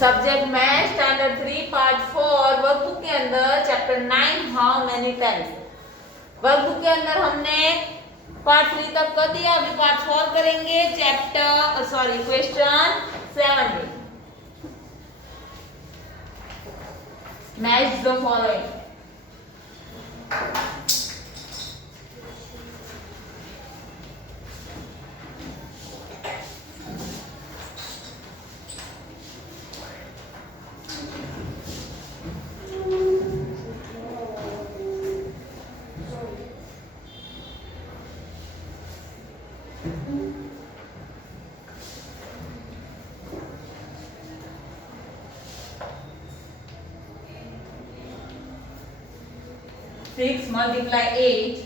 Subject math standard 3 part 4 workbook के अंदर chapter 9 how many times. Workbook के अंदर हमने पार्ट 3 तक कर दिया, अभी पार्ट 4 करेंगे क्वेश्चन 7 में। Match the following. Six multiply 8,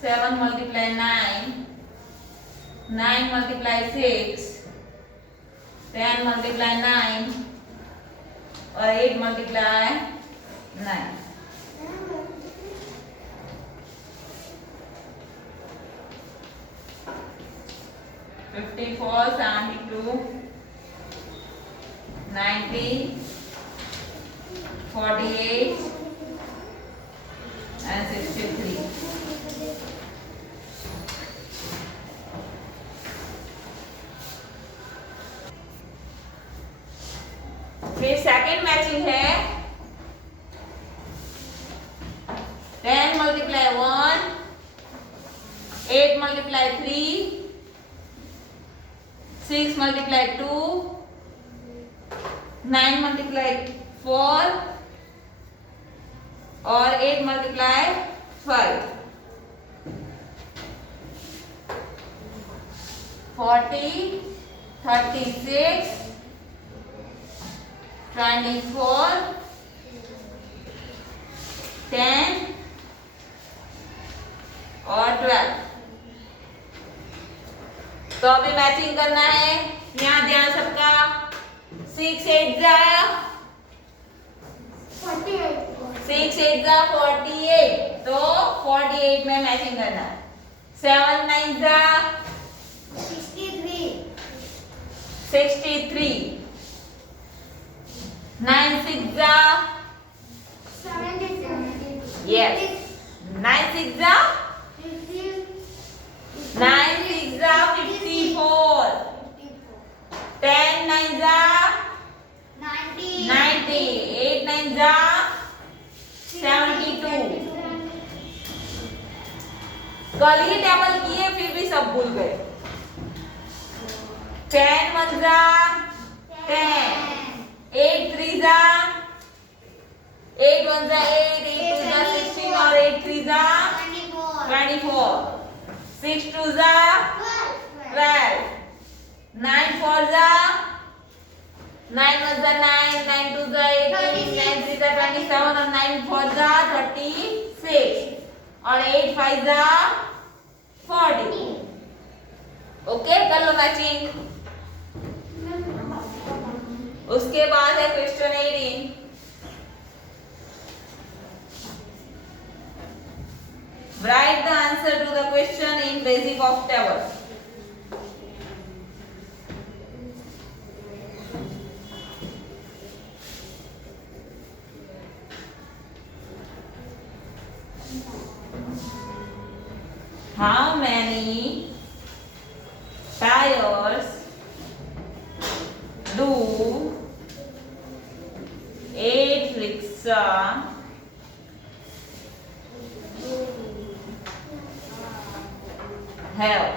7 multiply 9, 9 multiply 6, 10 multiply 9 और 8 multiply 9। $54, $72, $90, $48 and $63। फिर सेकेंड मैचिंग है 10 multiply 1, 8 multiply 3, 6 multiply 2, 9 multiply 4 और 8 multiply 5। 40, 36, 24, 10 और 12। तो अभी मैचिंग करना है, यहाँ ध्यान सबका। 6 8 जा 48, तो 48 में मैचिंग करना है। 7 9 जा 63, 9 6 जा yes 9 6 जा 54, 10 9 जा 90, 8 9 जा 72। कल ही टेबल किए फिर भी सब भूल गए। 10 1 जा 10, 8 3 जा 8 1 जा 8, 8 2 जा 16 और 8 3 जा 24, 6 2 जा 12, 9 4 जा 9 1 जा 9, 9 2 जा 18, 9 3 जा 27 और 9 4 जा 36 और 8 5 जा 40। ओके, कर लो मैचिंग। उसके बाद है question 18। Write the answer to the question in basic of table. How many tires do 8 rickshaw have?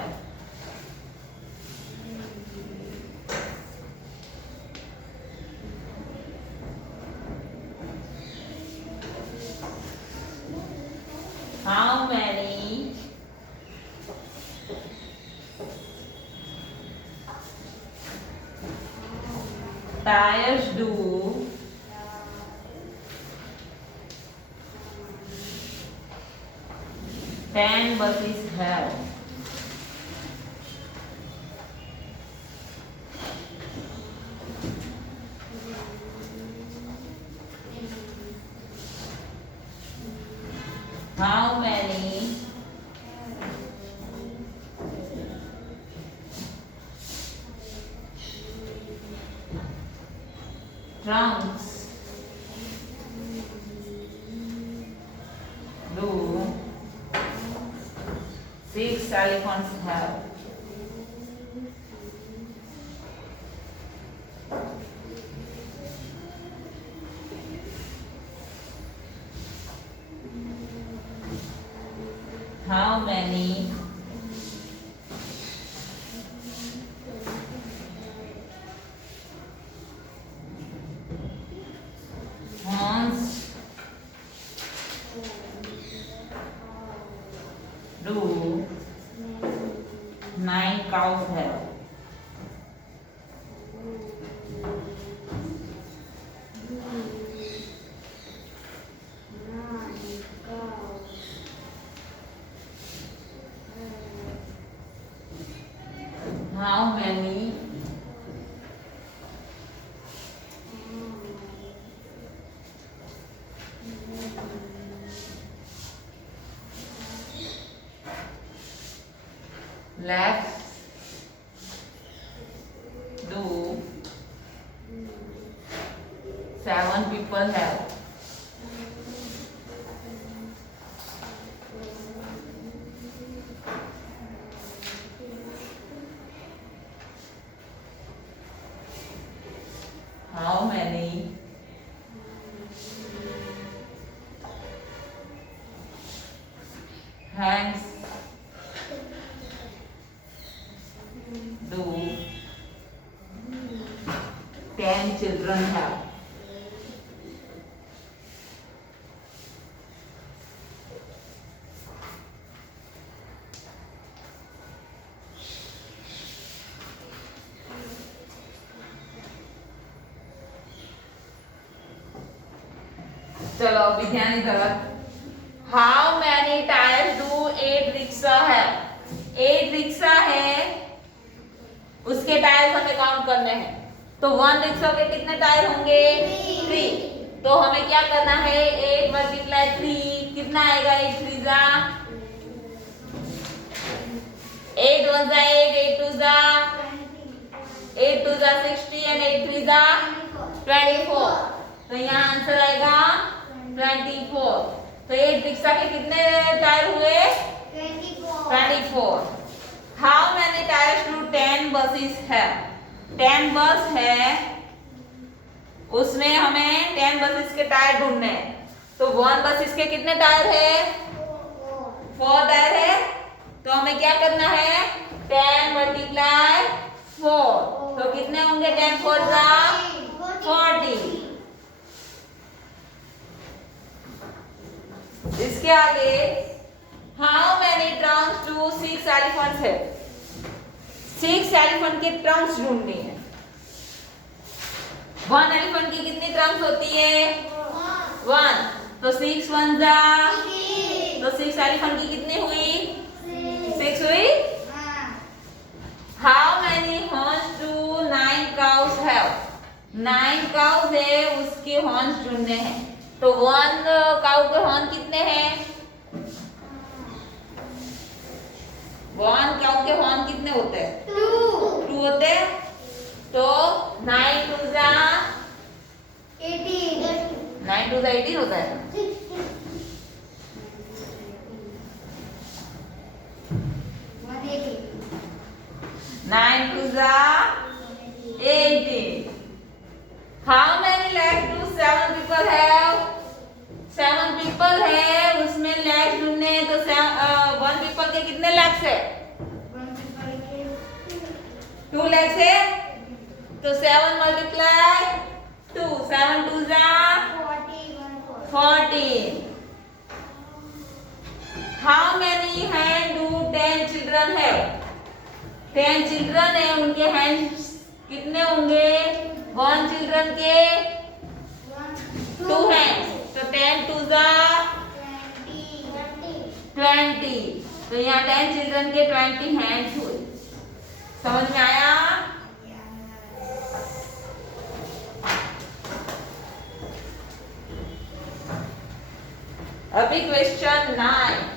How many tires do 10 buses have? How many trunks do 6 elephants have? How many horns do 9 cows have? How many legs do 7 people have? How many hands do 10 children have? चलो अभी ध्यान इधर। How many tyres do 8 rickshaw है? 8 rickshaw है, उसके tyres हमें count करने हैं। तो 1 रिक्शा के कितने टायर होंगे? 3। तो हमें क्या करना है? 8 मल्टीप्लाई 3 कितना आएगा? 8 3 जा 8 1 जा 8 8 2 जा 8 2 जा 60 एंड 8 3 जा 24। तो यहाँ आंसर आएगा 24। तो 8 रिक्शा के कितने टायर हुए? 24। How many tyres do 10 buses है? 10 बस है, उसमें हमें 10 बसेस के टायर ढूंढने हैं। तो 1 बसेस के कितने टायर है? 4 टायर है। तो हमें क्या करना है? 10 मल्टीप्लाई 4। तो कितने होंगे? 10 4 जा 40। इसके आगे how many trunks to 6 elephants है? 6 एलिफेंट के ट्रंक्स ढूंढनी है। 1 एलिफेंट की कितनी ट्रंक्स होती है? 1। तो 6 1 जा, तो 6 एलिफेंट की कितनी हुई? 6 हुई। How many horns do 9 cows have? 9 cows है, उसके हॉर्न्स ढूंढने हैं। तो 1 काउ के हॉर्न कितने हैं? 1 काउ के हॉर्न कितने होते हैं? 2 होते हैं। तो 9 2 जा 18। 9 2 जा 18 होता है। 9 2 जा 18। How many legs do 7 people have? 7 people है, उसमें लेग्स ढूंढने। तो 1 पीपल के कितने लेग्स है? 2 लेग्स है। तो 7 मल्टीप्लाई 2 7 2 जा 40। How many hand do 10 children है? 10 चिल्ड्रन है, उनके हैंड्स कितने होंगे? 1 चिल्ड्रन के 2 हैंड्स। तो 10 2 जा 20। तो यहाँ 10 चिल्ड्रन के 20 हैंड्स हुए। समझ में आया? अभी क्वेश्चन 19।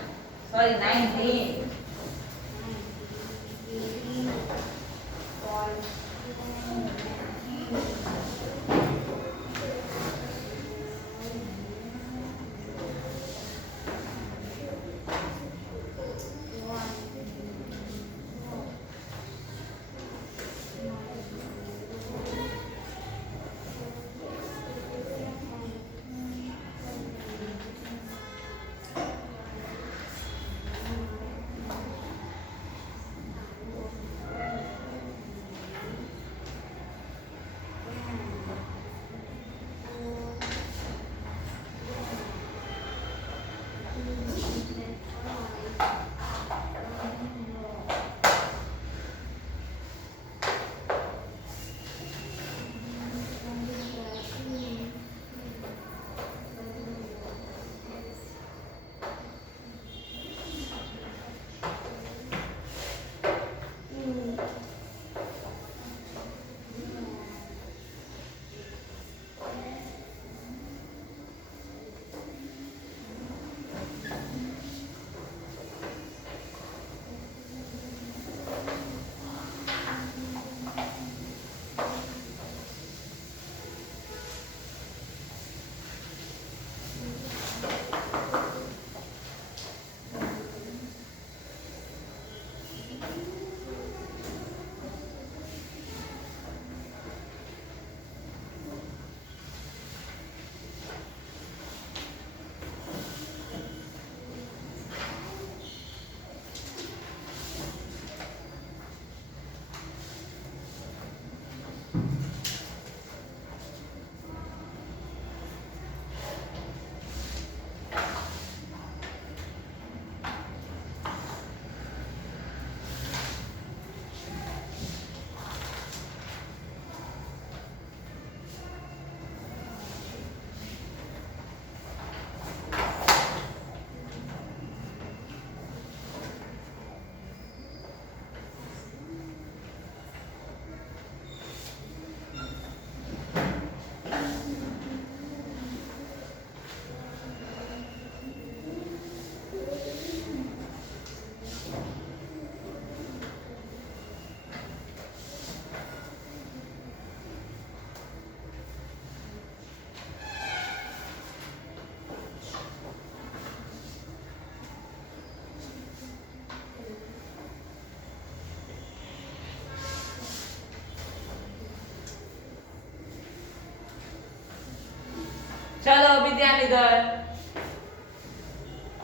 चलो अभी ध्यान इधर।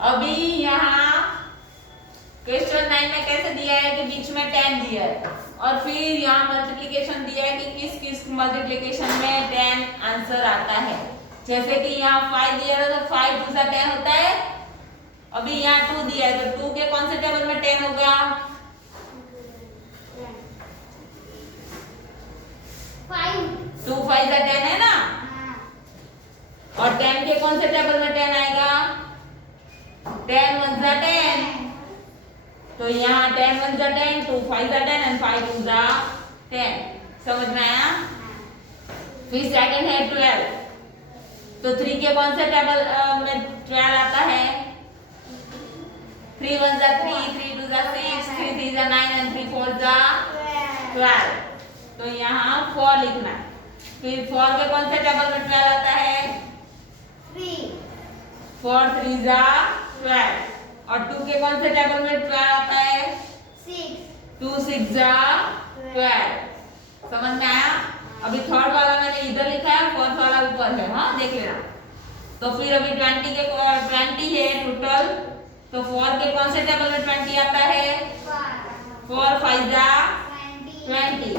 अभी यहाँ क्वेश्चन 9 में कैसे दिया है कि बीच में 10 दिया है और फिर यहाँ मल्टीप्लिकेशन दिया है कि किस किस मल्टीप्लिकेशन में 10 आंसर आता है। जैसे कि यहाँ 5 दिया है तो 5 2 10 होता है। अभी यहाँ 2 दिया है तो 2 के कौन से टेबल में 10 होगा? 2 5 10 है ना। और 10 के कौन से टेबल में 10 आएगा? 10 1 10। तो यहाँ 10 1 10, 2 5 10 and 5 2 10। समझ में आया? फिर सेकंड है 12। तो 3 के कौन से टेबल में 12 आता है? 3 1 3, 3 2 6, 3 3 9 and 3 4 12। तो यहाँ 4 लिखना। फिर 4 के कौन से टेबल में 12 आता है? 4 3 12। और 2 के कौन से टेबल में 12 आता है? 2 6 12। समझ में आया? अभी थर्ड वाला मैंने इधर लिखा है, फोर्थ वाला ऊपर है। हाँ देख लेना। तो फिर अभी 20 के 20 है टोटल। तो 4 के कौन से टेबल में 20 आता है? 4 5 20।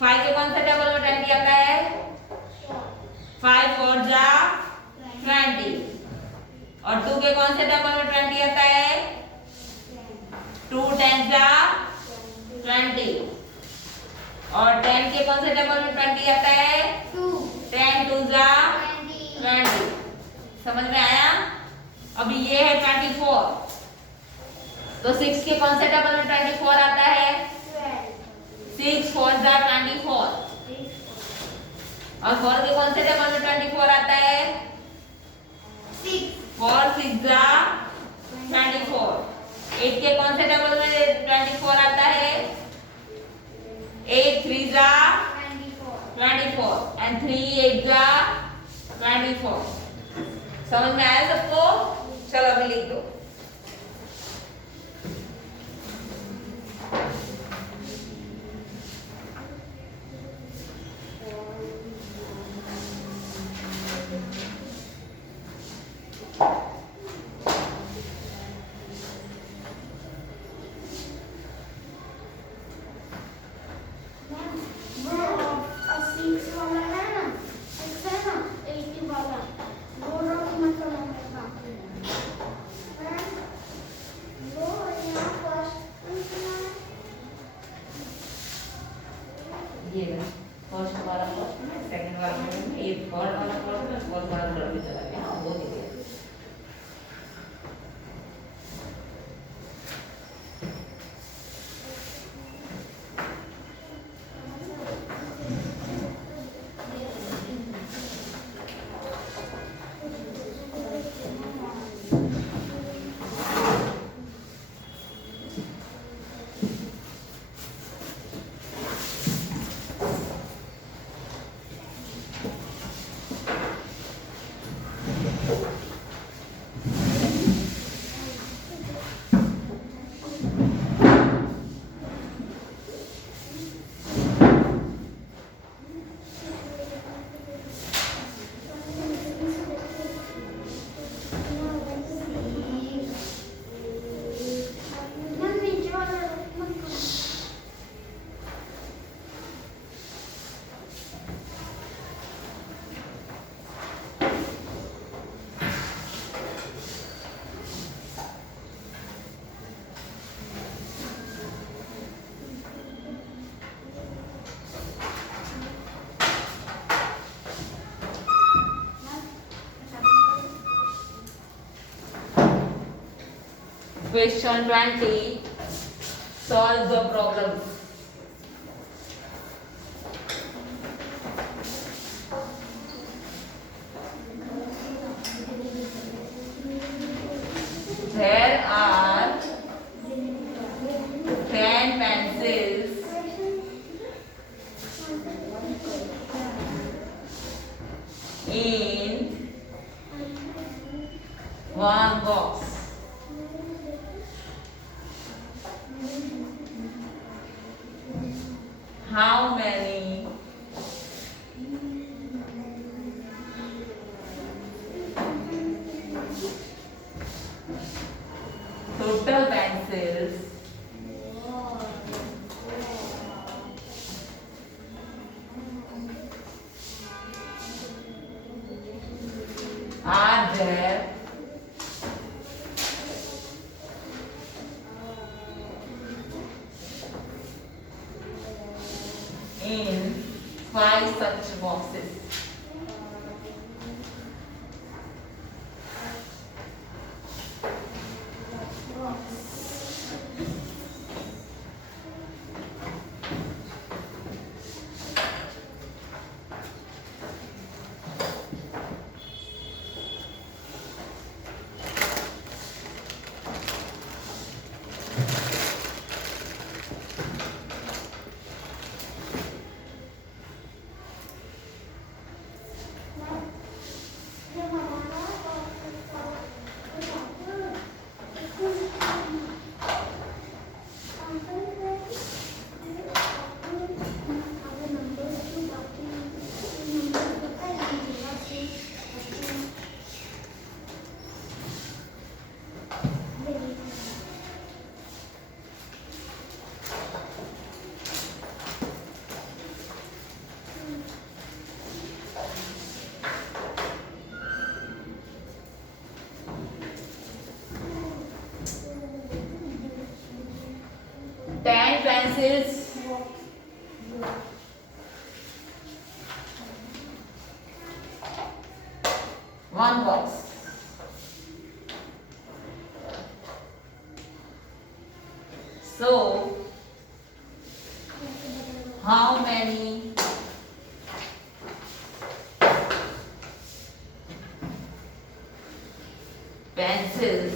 5 के कौन से टेबल में 20 आता है? 5 4 20। और 2 के कौन से टेबल में 20 आता है? 2 10 20। और 10 के कौन से टेबल में 20 आता है? 10 2 20। समझ में आया? अभी ये है 24। तो 6 के कौन से टेबल में 24 आता है? 6 4 24। और 4 के कौन से टेबल में 24 आता है? 4 6 24। 8 के कौन से टेबल में 24 आता है? 8 3 24 and 3 8 24। समझ में आया सबको? चलो अभी लिख दो। ये फर्स्ट वाला फर्स्ट में, सेकंड वाला में, ये थर्ड वाला फर्स्ट में, फोर्थ वाला थर्ड में चला गया। हाँ वो देखिए। Question 20. Solve the problem. There are 10 pencils in one box. How many there in 5 such boxes. Pencils, 1 box. So, how many pencils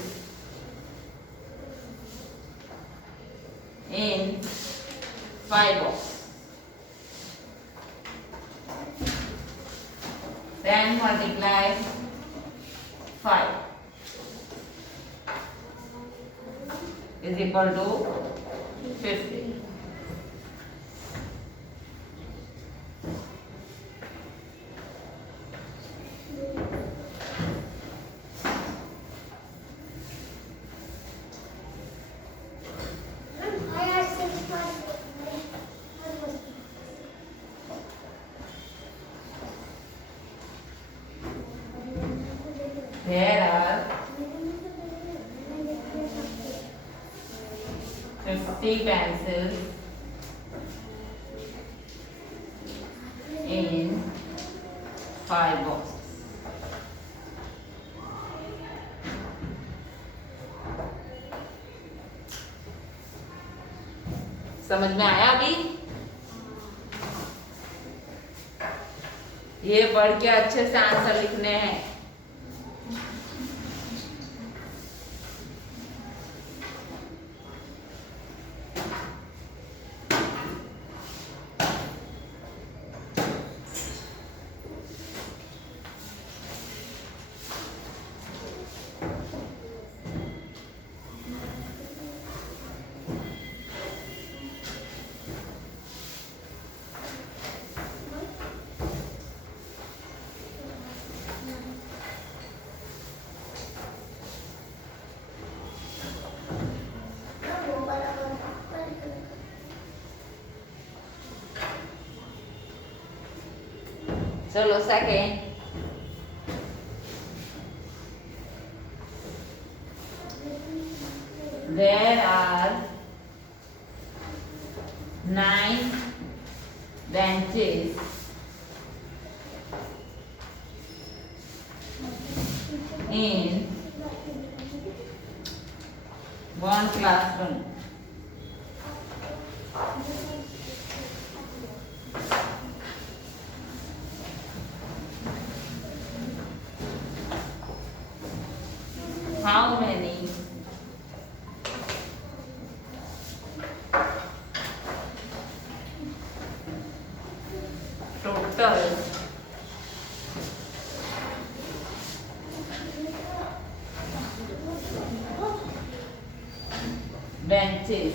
in 5 boxes? 10 multiply 5 is equal to 50. There are 50 pencils in 5 boxes. समझ में आया अभी? ये पढ़ के अच्छे से answer लिखने हैं. चलो second. There are 9 benches in 1 classroom. How many total benches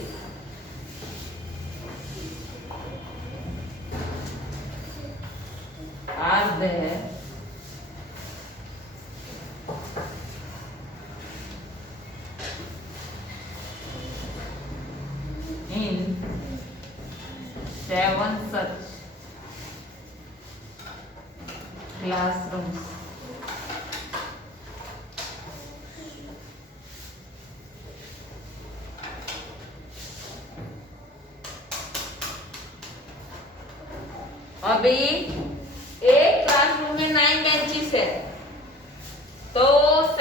are there in 7 such classrooms? अभी एक क्लासरूम में 9 बेंचेस है, तो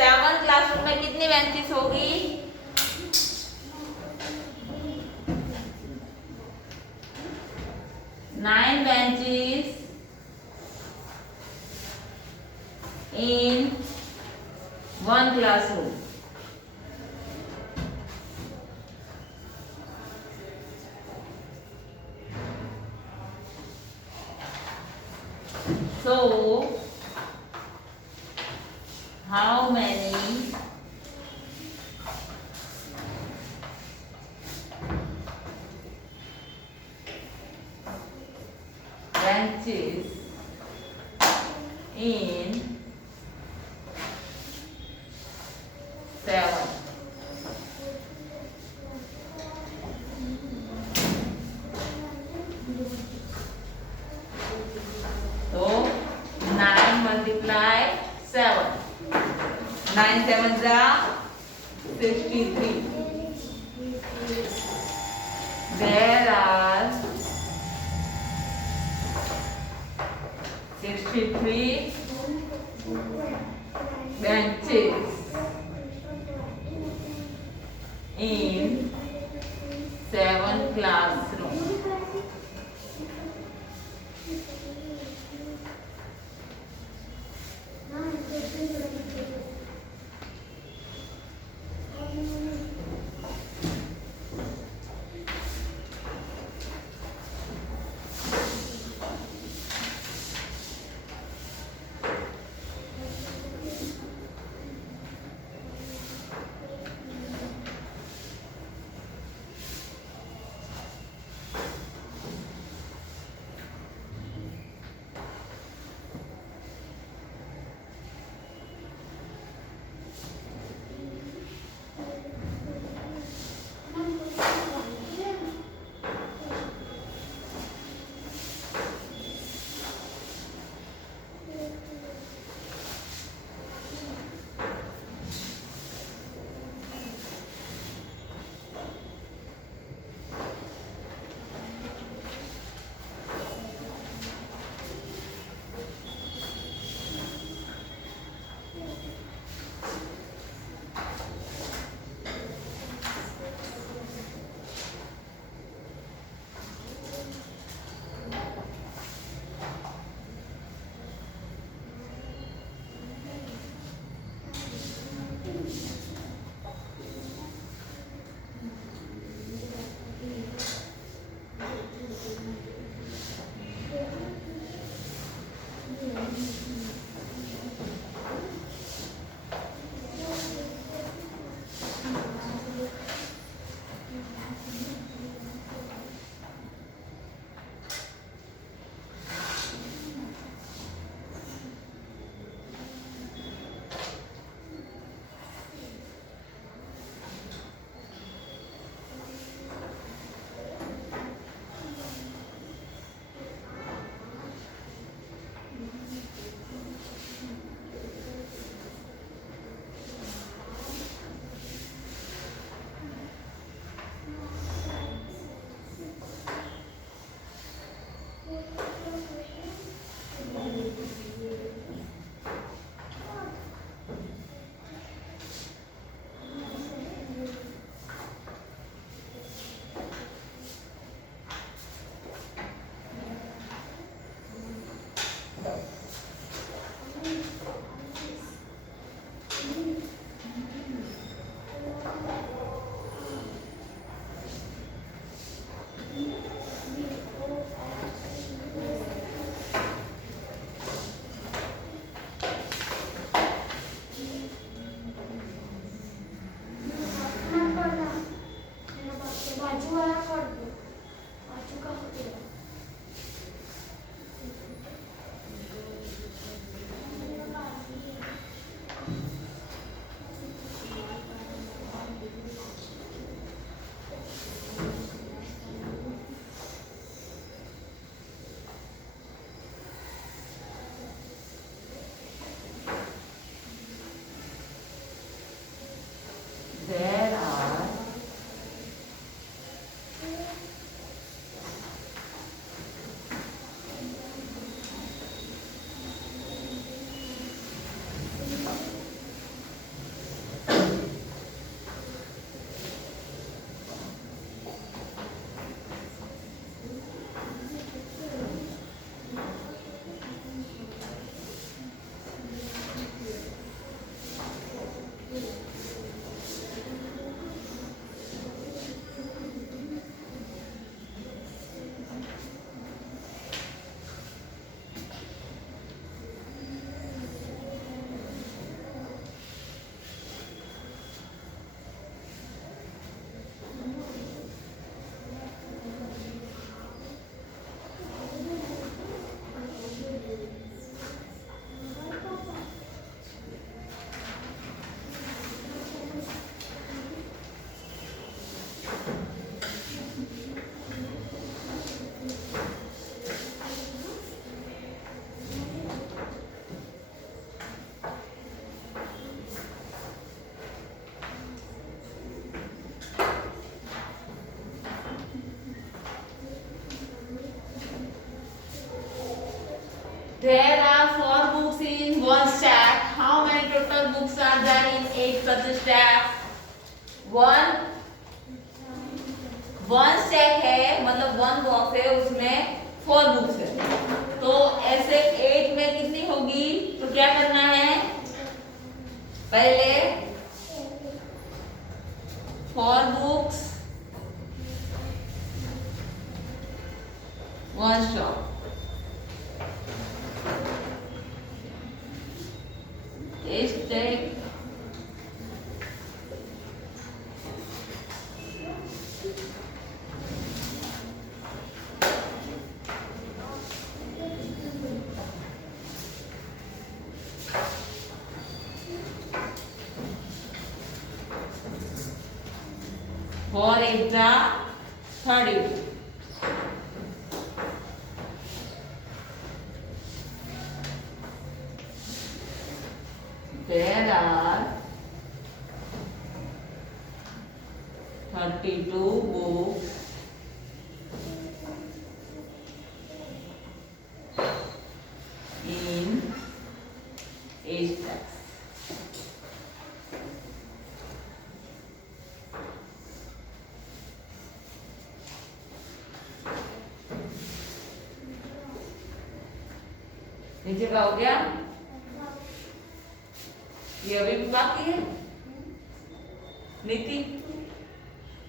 7 क्लासरूम में कितनी बेंचेस होगी? 9 benches in one classroom. So, how many benches in 7? So 9 multiply 7. 9 sevens are 63. There are 63 benches in 7 classrooms. There are 4 books in one stack. How many total books are there in each such stack? One stack है, मतलब one box है, उसमें 4 books है। तो ऐसे 8 में कितनी होगी? तो क्या करना है? पहले 4 books one stock, stack for exam 32. There are 32 books in each class. नीचे का हो गया, ये अभी भी बाकी है। नीति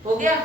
हो गया।